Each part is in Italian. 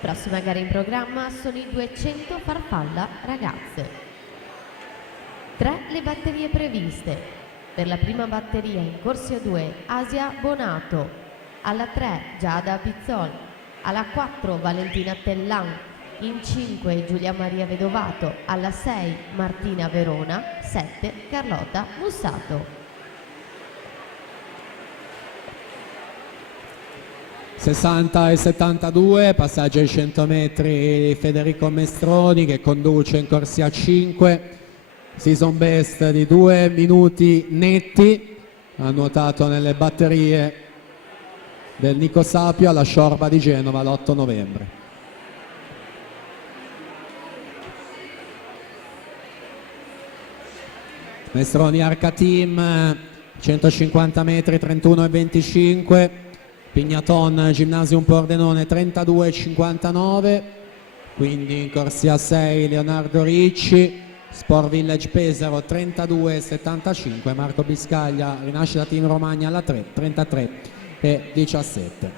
Prossima gara in programma sono i 200 farfalla ragazze. 3 le batterie previste. Per la prima batteria in corsia 2 Asia Bonato, alla 3 Giada Pizzol, alla 4 Valentina Tellan, in 5 Giulia Maria Vedovato, alla 6 Martina Verona, 7 Carlotta Mussato. 60 e 72, passaggio ai 100 metri Federico Mestroni che conduce in corsia 5, season best di 2 minuti netti, ha nuotato nelle batterie del Nico Sapio alla Sciorba di Genova l'8 novembre. Mestroni Arca Team, 150 metri 31 e 25, Pignaton Gymnasium Pordenone 32,59, quindi in corsia 6 Leonardo Ricci, Sport Village Pesaro 32,75, Marco Biscaglia Rinascita Team Romagna alla 3, 33,17.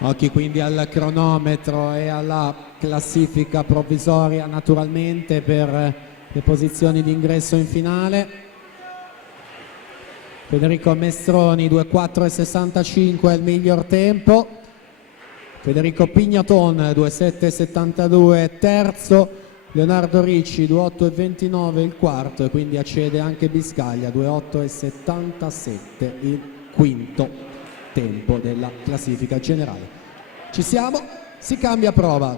Occhi quindi al cronometro e alla classifica provvisoria naturalmente per le posizioni di ingresso in finale. Federico Mestroni 2,4,65 è il miglior tempo, Federico Pignaton 2,7,72 terzo, Leonardo Ricci 2,8,29 il quarto e quindi accede anche Biscaglia 2,8,77 il quinto tempo della classifica generale. Ci siamo, si cambia prova.